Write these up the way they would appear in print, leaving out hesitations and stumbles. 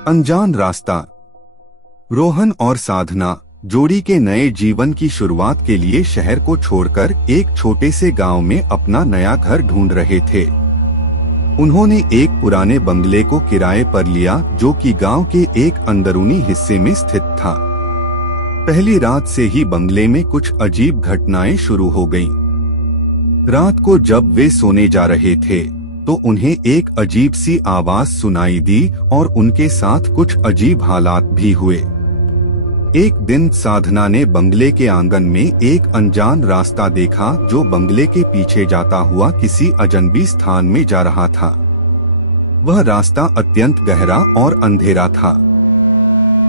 अनजान रास्ता। रोहन और साधना जोड़ी के नए जीवन की शुरुआत के लिए शहर को छोड़कर एक छोटे से गांव में अपना नया घर ढूंढ रहे थे। उन्होंने एक पुराने बंगले को किराए पर लिया जो कि गांव के एक अंदरूनी हिस्से में स्थित था। पहली रात से ही बंगले में कुछ अजीब घटनाएं शुरू हो गईं। रात को जब वे सोने जा रहे थे तो उन्हें एक अजीब सी आवाज सुनाई दी और उनके साथ कुछ अजीब हालात भी हुए। एक दिन साधना ने बंगले के आंगन में एक अनजान रास्ता देखा जो बंगले के पीछे जाता हुआ किसी अजनबी स्थान में जा रहा था। वह रास्ता अत्यंत गहरा और अंधेरा था।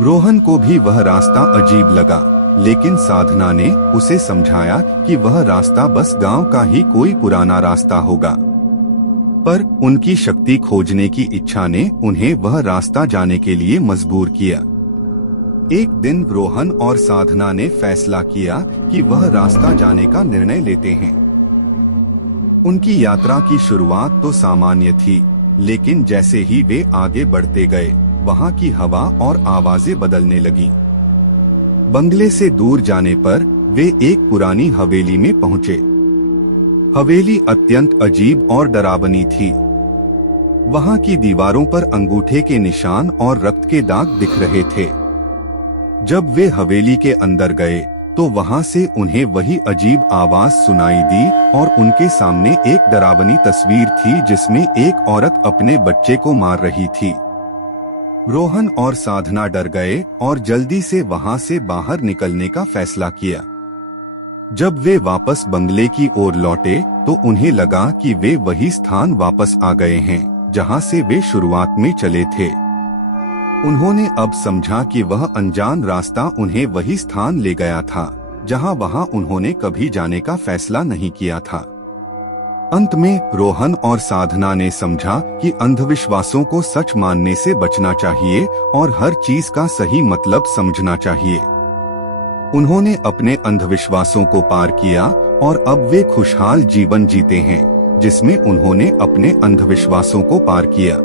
रोहन को भी वह रास्ता अजीब लगा, लेकिन साधना ने उसे समझाया कि वह रास्ता बस गांव का ही कोई पुराना रास्ता होगा। पर उनकी शक्ति खोजने की इच्छा ने उन्हें वह रास्ता जाने के लिए मजबूर किया। एक दिन रोहन और साधना ने फैसला किया कि वह रास्ता जाने का निर्णय लेते हैं। उनकी यात्रा की शुरुआत तो सामान्य थी, लेकिन जैसे ही वे आगे बढ़ते गए, वहां की हवा और आवाजें बदलने लगी। बंगले से दूर जाने पर वे एक पुरानी हवेली में पहुंचे। हवेली अत्यंत अजीब और डरावनी थी। वहां की दीवारों पर अंगूठे के निशान और रक्त के दाग दिख रहे थे। जब वे हवेली के अंदर गए तो वहां से उन्हें वही अजीब आवाज सुनाई दी और उनके सामने एक डरावनी तस्वीर थी जिसमें एक औरत अपने बच्चे को मार रही थी। रोहन और साधना डर गए और जल्दी से वहां से बाहर निकलने का फैसला किया। जब वे वापस बंगले की ओर लौटे तो उन्हें लगा कि वे वही स्थान वापस आ गए हैं जहां से वे शुरुआत में चले थे। उन्होंने अब समझा कि वह अनजान रास्ता उन्हें वही स्थान ले गया था जहां उन्होंने कभी जाने का फैसला नहीं किया था। अंत में रोहन और साधना ने समझा कि अंधविश्वासों को सच मानने से बचना चाहिए और हर चीज का सही मतलब समझना चाहिए। उन्होंने अपने अंधविश्वासों को पार किया और अब वे खुशहाल जीवन जीते हैं जिसमें उन्होंने अपने अंधविश्वासों को पार किया।